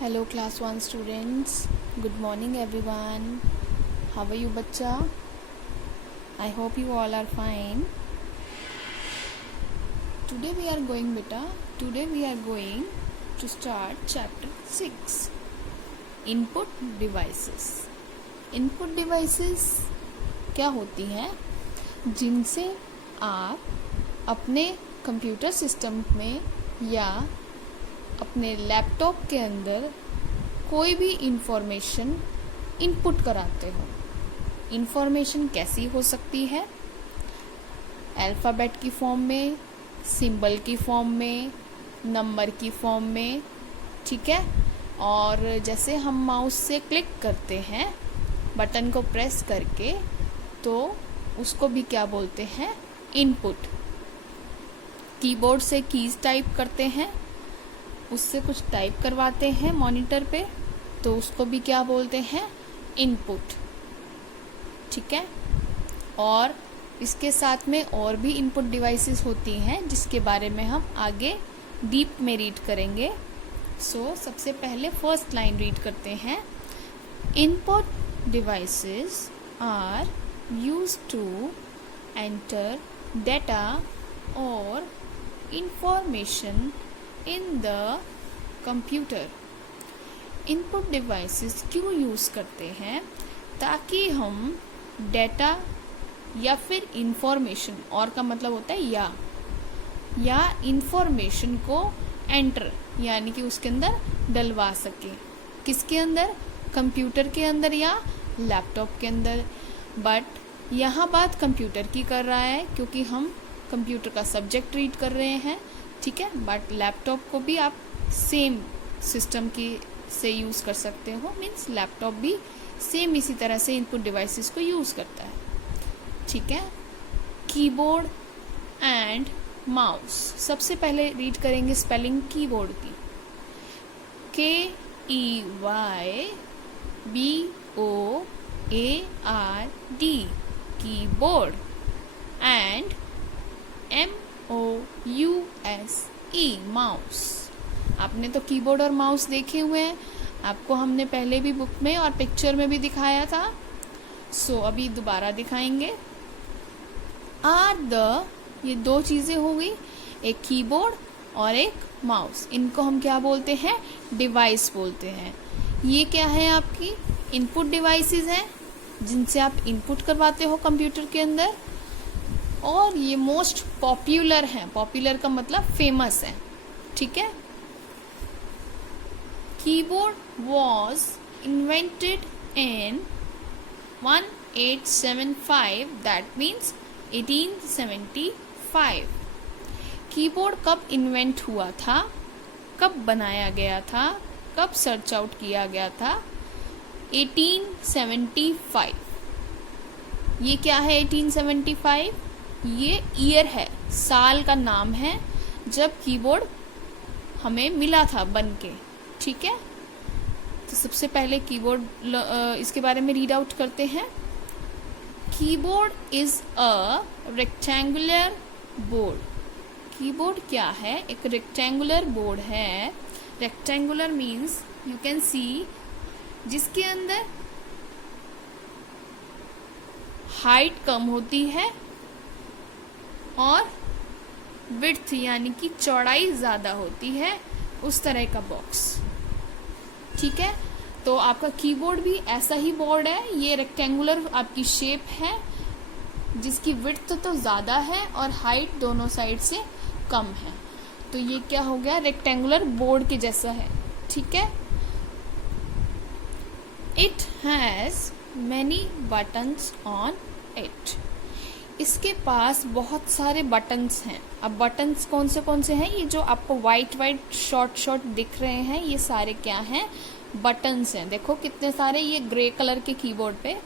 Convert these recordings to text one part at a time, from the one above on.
Hello class 1 students. Good morning everyone. How are you bachcha? I hope you all are fine. Today we are going to start chapter 6. Input devices. Input devices क्या होती हैं जिनसे आप अपने computer system में या अपने laptop के अंदर कोई भी इंफॉर्मेशन इनपुट कराते हो। इंफॉर्मेशन कैसी हो सकती है? अल्फ़ाबेट की फॉर्म में, सिंबल की फॉर्म में, नंबर की फॉर्म में, ठीक है। और जैसे हम माउस से क्लिक करते हैं बटन को प्रेस करके, तो उसको भी क्या बोलते हैं? इनपुट। कीबोर्ड से कीज टाइप करते हैं, उससे कुछ टाइप करवाते हैं मॉनिटर पे, तो उसको भी क्या बोलते हैं? इनपुट, ठीक है। और इसके साथ में और भी इनपुट डिवाइसेस होती हैं जिसके बारे में हम आगे डीप में रीड करेंगे। सबसे पहले फर्स्ट लाइन रीड करते हैं। Input devices are used to enter data और information in the computer. Input devices क्यों यूज़ करते हैं? ताकि हम डेटा या फिर इंफॉर्मेशन, और का मतलब होता है या इंफॉर्मेशन को एंटर यानी कि उसके अंदर डलवा सके। किसके अंदर? कंप्यूटर के अंदर या लैपटॉप के अंदर। बट यहाँ बात कंप्यूटर की कर रहा है क्योंकि हम कंप्यूटर का सब्जेक्ट रीड कर रहे हैं, ठीक है। बट लैपटॉप को भी आप सेम सिस्टम की से यूज़ कर सकते हो। मीन्स लैपटॉप भी सेम इसी तरह से इनपुट डिवाइसेस को यूज़ करता है, ठीक है। Keyboard and mouse. सबसे पहले रीड करेंगे स्पेलिंग कीबोर्ड की। KEYBOARD keyboard and MOUSE mouse. आपने तो कीबोर्ड और माउस देखे हुए हैं, आपको हमने पहले भी बुक में और पिक्चर में भी दिखाया था। अभी दोबारा दिखाएंगे। ये दो चीज़ें हो गई, एक कीबोर्ड और एक माउस। इनको हम क्या बोलते हैं? डिवाइस बोलते हैं। ये क्या है? आपकी इनपुट डिवाइसेस हैं जिनसे आप इनपुट करवाते हो कंप्यूटर के अंदर, और ये मोस्ट पॉपुलर हैं। पॉपुलर का मतलब फेमस है, ठीक है। Keyboard was invented in 1875, that means 1875। Keyboard कब इन्वेंट हुआ था, कब बनाया गया था, कब सर्च आउट किया गया था? 1875। ये क्या है 1875? ये ईयर है, साल का नाम है जब कीबोर्ड हमें मिला था बन के, ठीक है। तो सबसे पहले कीबोर्ड इसके बारे में रीड आउट करते हैं। Keyboard is a rectangular board. Keyboard क्या है? एक रेक्टेंगुलर बोर्ड है। Rectangular means you can see, जिसके अंदर हाइट कम होती है और विड्थ यानी कि चौड़ाई ज़्यादा होती है, उस तरह का बॉक्स, ठीक है। तो आपका कीबोर्ड भी ऐसा ही बोर्ड है। ये रेक्टेंगुलर आपकी शेप है जिसकी विड्थ तो ज़्यादा है और हाइट दोनों साइड से कम है। तो ये क्या हो गया? रेक्टेंगुलर बोर्ड के जैसा है, ठीक है। It has many buttons on it. इसके पास बहुत सारे बटन्स हैं। अब बटन्स कौन से हैं? ये जो आपको वाइट शॉर्ट दिख रहे हैं, ये सारे क्या हैं? बटन्स हैं। देखो कितने सारे, ये ग्रे कलर के कीबोर्ड पे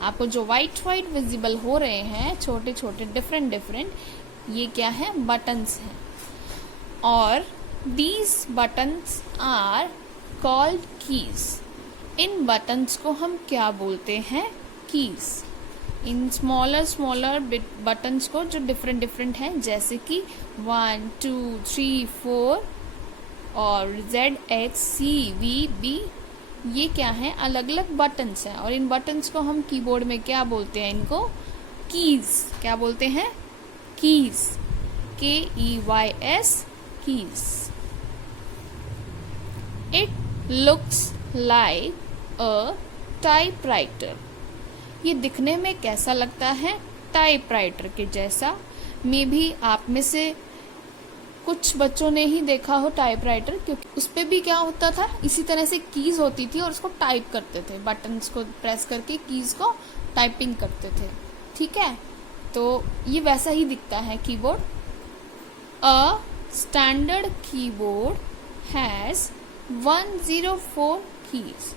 आपको जो वाइट विजिबल हो रहे हैं, छोटे छोटे डिफरेंट, ये क्या है? बटन्स हैं। और these buttons are called keys. इन बटन्स को हम क्या बोलते हैं? कीज। इन स्मॉलर बटन्स को जो डिफरेंट हैं, जैसे कि 1 2 3 4 और ZXCVB ये क्या है, अलग अलग बटन्स हैं, और इन बटन्स को हम कीबोर्ड में क्या बोलते हैं, इनको कीज। क्या बोलते हैं? Keys. KEYS, keys. It looks like a typewriter. ये दिखने में कैसा लगता है? टाइपराइटर के जैसा। मे भी आप में से कुछ बच्चों ने ही देखा हो टाइपराइटर, क्योंकि उस पे भी क्या होता था, इसी तरह से कीज होती थी और उसको टाइप करते थे, बटन्स को प्रेस करके कीज को टाइपिंग करते थे। ठीक है, तो ये वैसा ही दिखता है keyboard. A standard keyboard has 104 keys.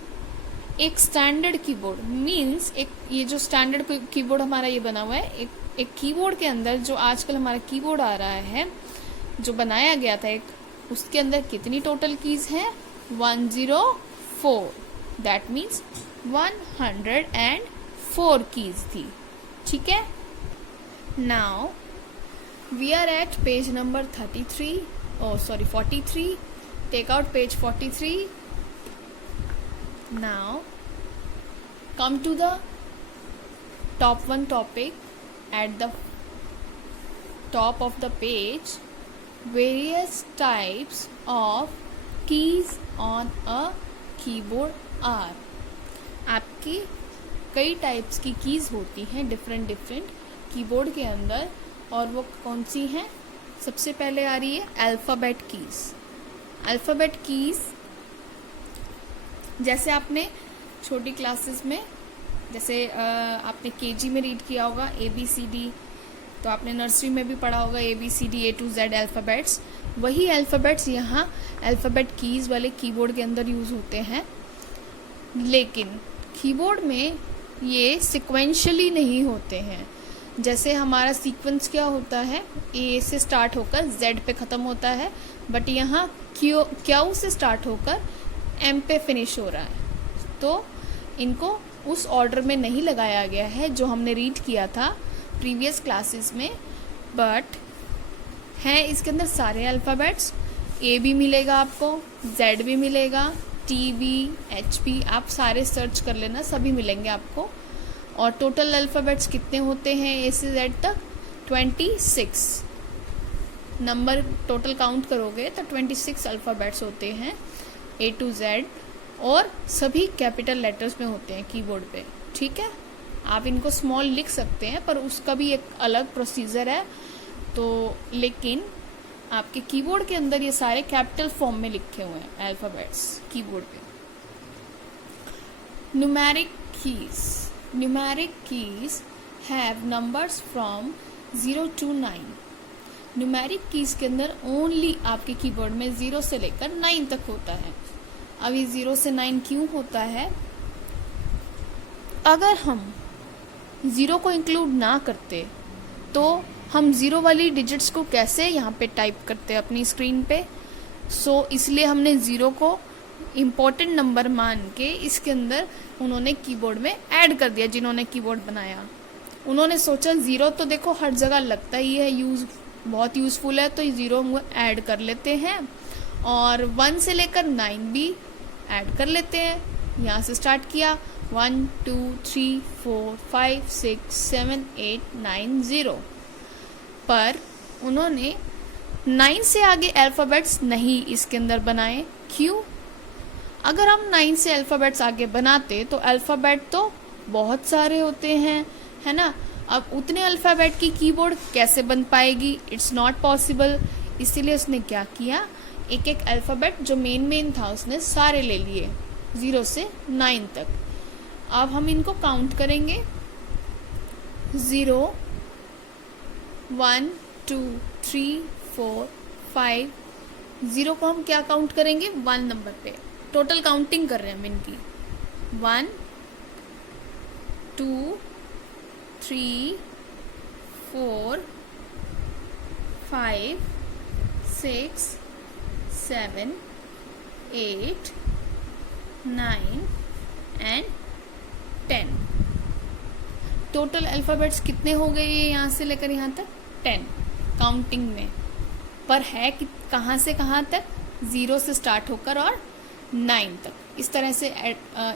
एक स्टैंडर्ड कीबोर्ड मीन्स ये जो स्टैंडर्ड कीबोर्ड हमारा ये बना हुआ है, एक कीबोर्ड के अंदर जो आजकल हमारा कीबोर्ड आ रहा है, जो बनाया गया था उसके अंदर कितनी टोटल कीज हैं? 104। दैट मीन्स 104 कीज थी। ठीक है, now we are at page number 43। Take out page 43. Now come to the top one topic at the top of the page. Various types of keys on a keyboard are. आपकी कई types की keys होती हैं different keyboard के अंदर, और वो कौन सी हैं? सबसे पहले आ रही है अल्फ़ाबेट कीज। अल्फ़ाबेट कीज जैसे आपने छोटी क्लासेस में, जैसे आपने केजी में रीड किया होगा ABCD, तो आपने नर्सरी में भी पढ़ा होगा ABCD A to Z alphabets. वही अल्फ़ाबेट्स यहाँ अल्फ़ाबेट कीज़ वाले कीबोर्ड के अंदर यूज़ होते हैं, लेकिन कीबोर्ड में ये सिक्वेंशली नहीं होते हैं। जैसे हमारा सीक्वेंस क्या होता है, A से स्टार्ट होकर Z पे ख़त्म होता है, बट यहाँ Q से स्टार्ट होकर M पे फिनिश हो रहा है। तो इनको उस ऑर्डर में नहीं लगाया गया है जो हमने रीड किया था प्रीवियस क्लासेस में, बट हैं इसके अंदर सारे अल्फ़ाबेट्स। A भी मिलेगा आपको, Z भी मिलेगा, T भी, H भी, आप सारे सर्च कर लेना, सभी मिलेंगे आपको। और टोटल अल्फ़ाबेट्स कितने होते हैं A से Z तक? 26 नंबर टोटल काउंट करोगे तो 26 अल्फ़ाबेट्स होते हैं A to Z, और सभी कैपिटल लेटर्स में होते हैं कीबोर्ड पे। ठीक है, आप इनको स्मॉल लिख सकते हैं, पर उसका भी एक अलग प्रोसीजर है। तो लेकिन आपके कीबोर्ड के अंदर ये सारे कैपिटल फॉर्म में लिखे हुए हैं अल्फ़ाबेट्स कीबोर्ड पे। Numeric keys have numbers from 0 to 9। Numeric keys के अंदर ओनली आपके कीबोर्ड में 0 से लेकर 9 तक होता है। अब ये 0 से 9 क्यों होता है? अगर हम 0 को इंक्लूड ना करते तो हम 0 वाली डिजिट्स को कैसे यहाँ पे टाइप करते अपनी स्क्रीन पे? इसलिए हमने 0 को इम्पोर्टेंट नंबर मान के इसके अंदर उन्होंने कीबोर्ड में ऐड कर दिया। जिन्होंने कीबोर्ड बनाया उन्होंने सोचा 0 तो देखो हर जगह लगता ही है, बहुत यूज़फुल है, तो 0 हम ऐड कर लेते हैं, और 1 से लेकर 9 भी ऐड कर लेते हैं। यहाँ से स्टार्ट किया 1 2 3 4 5 6 7 8 9 0, पर उन्होंने 9 से आगे अल्फ़ाबेट्स नहीं इसके अंदर बनाए। क्यों? अगर हम 9 से अल्फ़ाबेट्स आगे बनाते तो अल्फ़ाबेट तो बहुत सारे होते हैं, है ना। अब उतने अल्फ़ाबेट की कीबोर्ड कैसे बन पाएगी? It's not possible. इसीलिए उसने क्या किया, एक एक अल्फ़ाबेट जो मेन था उसने सारे ले लिए 0 से 9 तक। अब हम इनको काउंट करेंगे 0 1 2 3 4 5। 0 को हम क्या काउंट करेंगे? 1 नंबर पे टोटल काउंटिंग कर रहे हैं हम इनकी। 1 2 3 4 5 6 7 8 9 एंड 10। टोटल अल्फ़ाबेट्स कितने हो गए यहाँ से लेकर यहाँ तक? 10 काउंटिंग में। पर है कि कहाँ से कहाँ तक? 0 से स्टार्ट होकर और 9 तक। इस तरह से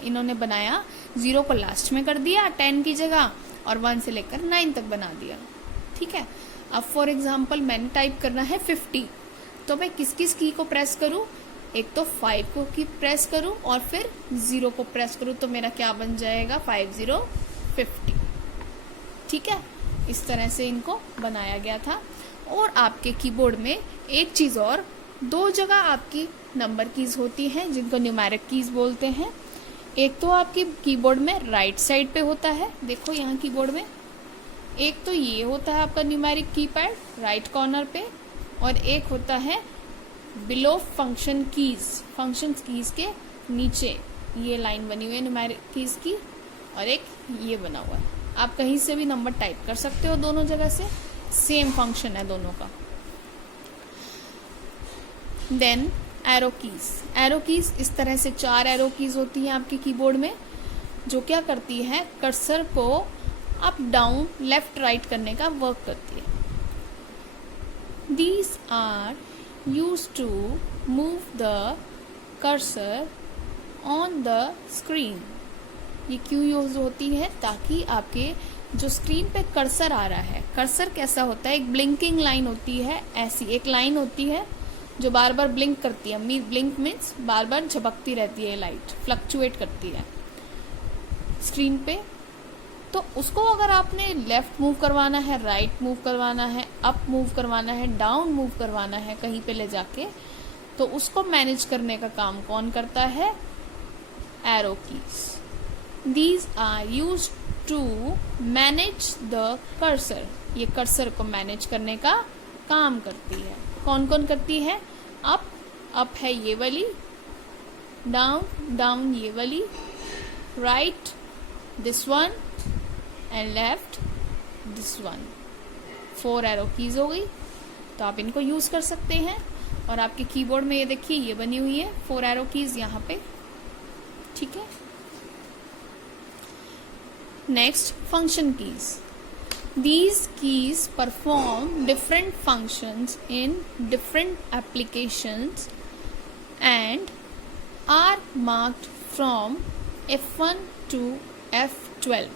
इन्होंने बनाया, 0 को लास्ट में कर दिया 10 की जगह और 1 से लेकर 9 तक बना दिया। ठीक है, अब फॉर एग्जाम्पल मैंने टाइप करना है 50, तो मैं किस किस की को प्रेस करूं? एक तो 5 को की प्रेस करूं और फिर 0 को प्रेस करूं, तो मेरा क्या बन जाएगा? 5050। ठीक है, इस तरह से इनको बनाया गया था। और आपके कीबोर्ड में एक चीज और, 2 जगह आपकी नंबर कीज होती हैं जिनको न्यूमेरिक कीज बोलते हैं। एक तो आपके कीबोर्ड में राइट साइड पे होता है, देखो यहाँ कीबोर्ड में, एक तो ये होता है आपका न्यूमेरिक कीपैड राइट कॉर्नर पे, और एक होता है below function keys, function keys के नीचे ये लाइन बनी हुई है न्यूमेरिक कीज की, और एक ये बना हुआ है। आप कहीं से भी नंबर टाइप कर सकते हो, दोनों जगह से सेम फंक्शन है दोनों का। Then arrow keys, arrow keys इस तरह से 4 एरो कीज होती हैं आपके कीबोर्ड में, जो क्या करती है? कर्सर को अप डाउन लेफ्ट राइट करने का वर्क करती है। These are used to move the cursor on the screen. ये क्यों यूज होती है? ताकि आपके जो स्क्रीन पे कर्सर आ रहा है, कर्सर कैसा होता है? एक ब्लिंकिंग लाइन होती है, ऐसी एक लाइन होती है जो बार बार ब्लिंक करती है। ब्लिंक मीन्स बार बार झपकती रहती है, लाइट फ्लक्चुएट करती है स्क्रीन पे। तो उसको अगर आपने लेफ्ट मूव करवाना है, राइट मूव करवाना है, अप मूव करवाना है, डाउन मूव करवाना है कहीं पे ले जाके, तो उसको मैनेज करने का काम कौन करता है? Arrow keys. These are used to manage the cursor, ये कर्सर को मैनेज करने का काम करती है। कौन कौन करती है? अप है ये वाली, डाउन डाउन ये वाली, right this one and left this one. 4 arrow keys हो गई, तो आप इनको यूज कर सकते हैं। और आपके कीबोर्ड में ये देखिए ये बनी हुई है 4 एरो कीज यहाँ पे। ठीक है, next function keys. These keys perform different functions in different applications and are marked from F1 to F12.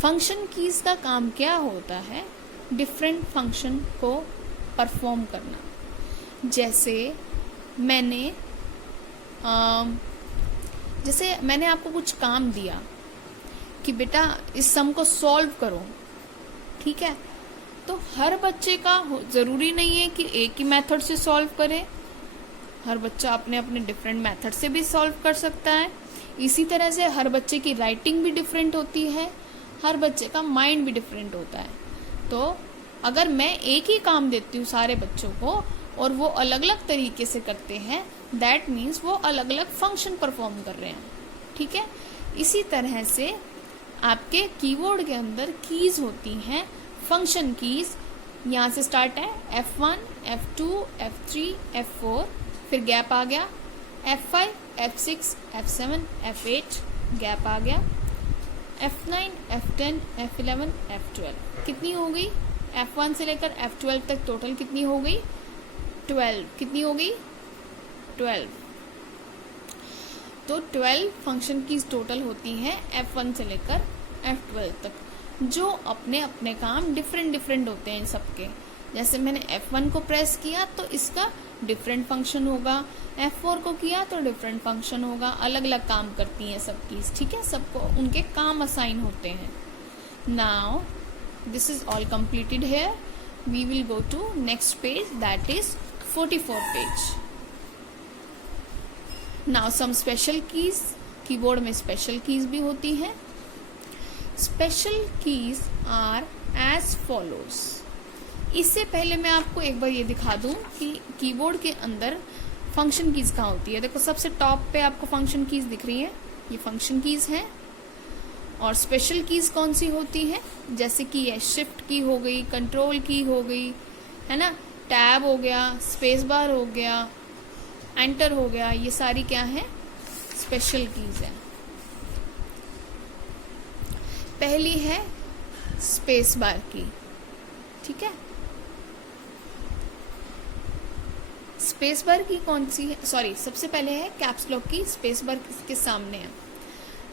Function keys का काम क्या होता है? डिफरेंट फंक्शन को परफॉर्म करना। जैसे मैंने आपको कुछ काम दिया कि बेटा इस सम को सॉल्व करो, ठीक है? तो हर बच्चे का जरूरी नहीं है कि एक ही मेथड से सॉल्व करे, हर बच्चा अपने अपने डिफरेंट मेथड से भी सॉल्व कर सकता है। इसी तरह से हर बच्चे की राइटिंग भी डिफरेंट होती है, हर बच्चे का माइंड भी डिफरेंट होता है। तो अगर मैं एक ही काम देती हूँ सारे बच्चों को और वो अलग अलग तरीके से करते हैं, दैट मीन्स वो अलग अलग फंक्शन परफॉर्म कर रहे हैं। ठीक है, इसी तरह से आपके कीबोर्ड के अंदर कीज होती हैं, फंक्शन कीज। यहाँ से स्टार्ट है F1, F2, F3, F4, फिर गैप आ गया, F5, F6, F7, F8, gap आ गया, F9, F10, F11, F12। कितनी हो गई? F1 से लेकर F12 तक टोटल कितनी हो गई? 12। कितनी हो गई? 12। तो 12 फंक्शन कीज टोटल होती हैं F1 से लेकर F12 तक, जो अपने अपने काम डिफरेंट होते हैं सबके। जैसे मैंने F1 को प्रेस किया तो इसका डिफरेंट फंक्शन होगा, F4 को किया तो डिफरेंट फंक्शन होगा, अलग अलग काम करती हैं सब कीज। ठीक है, सबको उनके काम असाइन होते हैं। Now this is all completed here, we will go to next page, that is 44 page. Now some special keys. Keyboard में स्पेशल कीज भी होती हैं। Special keys are as follows. इससे पहले मैं आपको एक बार ये दिखा दूं कि कीबोर्ड के अंदर फंक्शन कीज कहाँ होती है। देखो सबसे टॉप पे आपको फंक्शन कीज दिख रही है, ये फंक्शन कीज हैं। और स्पेशल कीज कौन सी होती है? जैसे कि ये शिफ्ट की हो गई, कंट्रोल की हो गई, है ना, टैब हो गया, स्पेस बार हो गया, एंटर हो गया, ये सारी क्या है? स्पेशल कीज है। पहली है स्पेस बार की। ठीक है, स्पेस बार की कौन सी है, सॉरी सबसे पहले है कैप्स लॉक की, स्पेस बार के सामने है।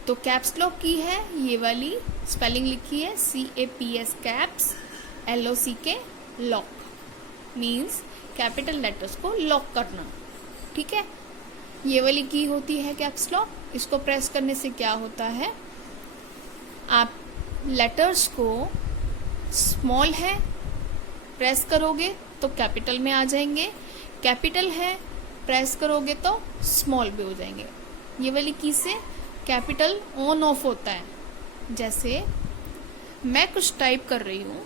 तो कैप्स लॉक की है ये वाली, स्पेलिंग लिखी है CAPS caps LOCK lock, means capital letters को लॉक करना, ठीक है। ये वाली की होती है कैप्स लॉक। इसको प्रेस करने से क्या होता है, आप लेटर्स को स्मॉल है प्रेस करोगे तो कैपिटल में आ जाएंगे, कैपिटल है प्रेस करोगे तो स्मॉल भी हो जाएंगे। ये वाली की से कैपिटल ऑन ऑफ होता है। जैसे मैं कुछ टाइप कर रही हूँ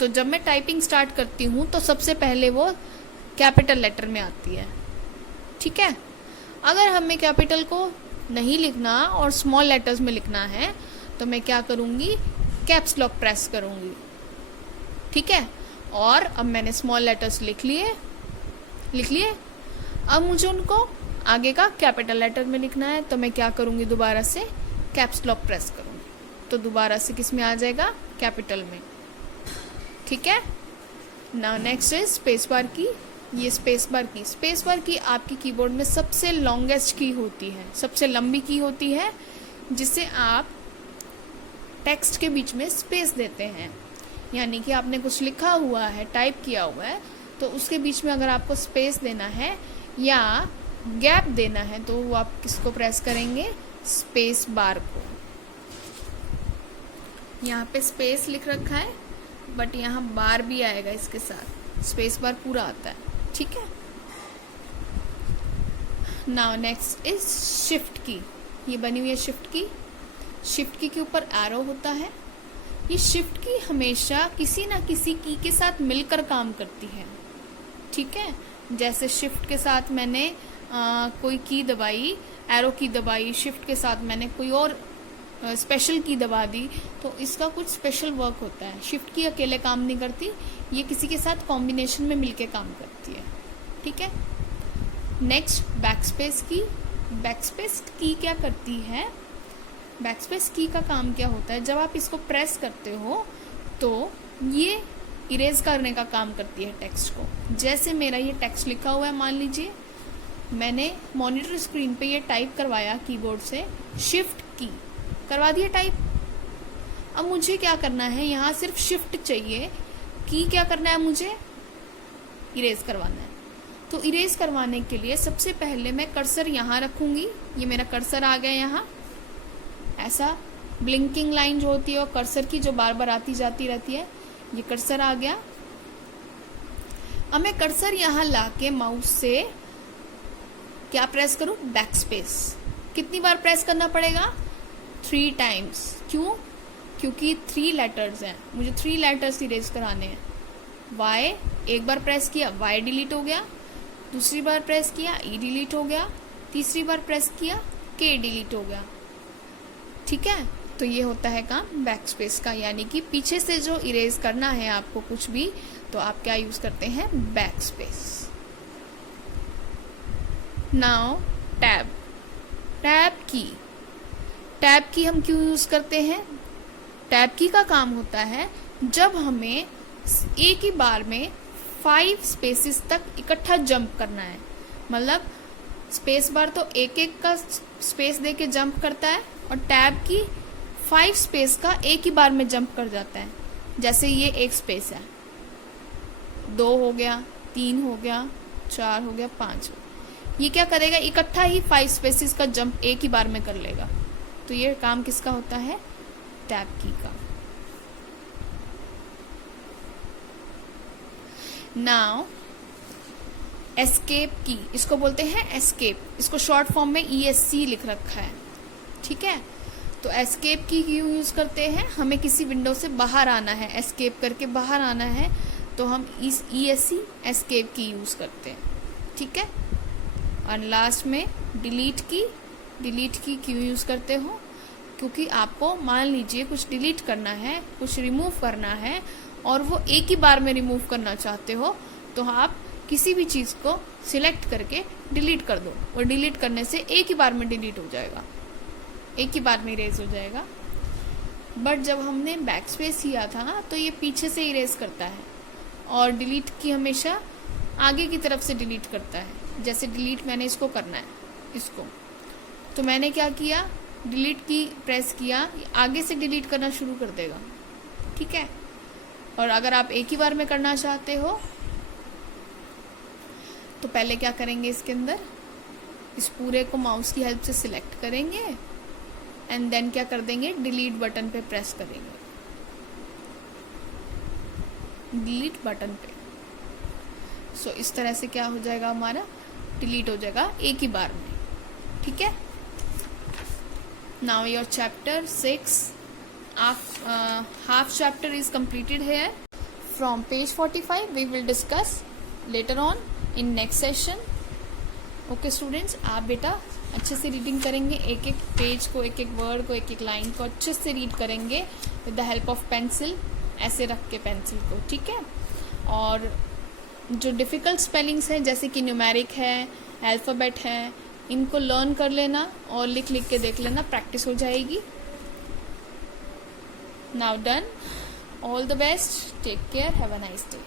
तो जब मैं टाइपिंग स्टार्ट करती हूँ तो सबसे पहले वो कैपिटल लेटर में आती है, ठीक है। अगर हमें कैपिटल को नहीं लिखना और स्मॉल लेटर्स में लिखना है तो मैं क्या करूँगी, कैप्स लॉक प्रेस करूँगी, ठीक है। और अब मैंने स्मॉल लेटर्स लिख लिए। अब मुझे उनको आगे का कैपिटल लेटर में लिखना है तो मैं क्या करूँगी, दोबारा से कैप्स लॉक प्रेस करूँगी तो दोबारा से किस में आ जाएगा, कैपिटल में, ठीक है। Now next is space bar की। ये स्पेस बार की आपकी कीबोर्ड में सबसे लॉन्गेस्ट की होती है, सबसे लंबी की होती है, जिससे आप टेक्स्ट के बीच में स्पेस देते हैं। यानी कि आपने कुछ लिखा हुआ है, टाइप किया हुआ है, तो उसके बीच में अगर आपको स्पेस देना है या गैप देना है तो वो आप किसको प्रेस करेंगे, स्पेस बार को। यहाँ पे स्पेस लिख रखा है बट यहाँ बार भी आएगा इसके साथ, स्पेस बार पूरा आता है, ठीक है। नाउ नेक्स्ट इज शिफ्ट की। ये बनी हुई है शिफ्ट की के ऊपर एरो होता है। ये शिफ्ट की हमेशा किसी ना किसी की के साथ मिलकर काम करती है, ठीक है। जैसे शिफ्ट के साथ मैंने कोई की दबाई, एरो की दबाई, शिफ्ट के साथ मैंने कोई और स्पेशल की दबा दी, तो इसका कुछ स्पेशल वर्क होता है। शिफ्ट की अकेले काम नहीं करती, ये किसी के साथ कॉम्बिनेशन में मिलके काम करती है, ठीक है। नेक्स्ट बैकस्पेस की क्या करती है, बैकस्पेस की का काम क्या होता है, जब आप इसको प्रेस करते हो तो ये इरेज करने का काम करती है टेक्स्ट को। जैसे मेरा ये टेक्स्ट लिखा हुआ है, मान लीजिए मैंने मॉनिटर स्क्रीन पे ये टाइप करवाया कीबोर्ड से, शिफ्ट की करवा दिया टाइप। अब मुझे क्या करना है, यहाँ सिर्फ शिफ्ट चाहिए, की क्या करना है, मुझे इरेज करवाना है। तो इरेज करवाने के लिए सबसे पहले मैं कर्सर यहाँ रखूंगी। ये मेरा कर्सर आ गया यहाँ, ऐसा ब्लिंकिंग लाइन जो होती है और कर्सर की जो बार बार आती जाती रहती है, ये कर्सर आ गया। अब मैं कर्सर यहाँ लाके माउस से क्या प्रेस करूं, बैकस्पेस। कितनी बार प्रेस करना पड़ेगा, 3 टाइम्स। क्यों, क्योंकि 3 लेटर्स हैं, मुझे 3 लेटर्स इरेज कराने हैं। Y एक बार प्रेस किया, Y डिलीट हो गया, दूसरी बार प्रेस किया, E डिलीट हो गया, तीसरी बार प्रेस किया, K डिलीट हो गया, ठीक है। तो ये होता है काम बैकस्पेस का, यानी कि पीछे से जो इरेज करना है आपको कुछ भी, तो आप क्या यूज करते हैं, बैकस्पेस। नाउ टैब की हम क्यों यूज करते हैं, टैब की का काम होता है जब हमें एक ही बार में 5 स्पेसेस तक इकट्ठा जंप करना है। मतलब स्पेस बार तो एक एक का स्पेस दे के जंप करता है और टैब की 5 स्पेस का एक ही बार में जंप कर जाता है। जैसे ये एक स्पेस है, 2 हो गया, 3 हो गया, 4 हो गया, 5 हो गया। ये क्या करेगा, इकट्ठा ही 5 स्पेसेस का जंप एक ही बार में कर लेगा। तो ये काम किसका होता है, टैब की का। नाउ एस्केप की, इसको बोलते हैं एस्केप, इसको शॉर्ट फॉर्म में ESC लिख रखा है, ठीक है। तो एस्केप की क्यों यूज करते हैं, हमें किसी विंडो से बाहर आना है, एस्केप करके बाहर आना है, तो हम इस ESC एस्केप की यूज करते हैं, ठीक है। और लास्ट में डिलीट की क्यों यूज करते हो, क्योंकि आपको मान लीजिए कुछ डिलीट करना है, कुछ रिमूव करना है और वो एक ही बार में रिमूव करना चाहते हो, तो आप किसी भी चीज़ को सिलेक्ट करके डिलीट कर दो और डिलीट करने से एक ही बार में डिलीट हो जाएगा, एक ही बार में इरेज हो जाएगा। बट जब हमने बैकस्पेस किया था ना, तो ये पीछे से इरेज करता है और डिलीट की हमेशा आगे की तरफ से डिलीट करता है। जैसे डिलीट मैंने इसको करना है, इसको, तो मैंने क्या किया, डिलीट की प्रेस किया, आगे से डिलीट करना शुरू कर देगा, ठीक है। और अगर आप एक ही बार में करना चाहते हो तो पहले क्या करेंगे, इसके अंदर इस पूरे को माउस की हेल्प से सिलेक्ट करेंगे एंड देन क्या कर देंगे, डिलीट बटन पे प्रेस करेंगे, डिलीट बटन पे। सो इस तरह से क्या हो जाएगा, हमारा डिलीट हो जाएगा एक ही बार में, ठीक है। Now your chapter 6 half chapter is completed here. From page 45 we will discuss later on in next session. Okay students, आप बेटा अच्छे से रीडिंग करेंगे, एक एक पेज को, एक एक वर्ड को, एक एक लाइन को अच्छे से रीड करेंगे with the help of pencil, ऐसे रख के पेंसिल को, ठीक है। और जो डिफ़िकल्ट स्पेलिंग्स हैं जैसे कि न्यूमेरिक है, अल्फ़ाबेट है, इनको लर्न कर लेना और लिख लिख के देख लेना, प्रैक्टिस हो जाएगी। Now done. All the best. Take care. Have a nice day.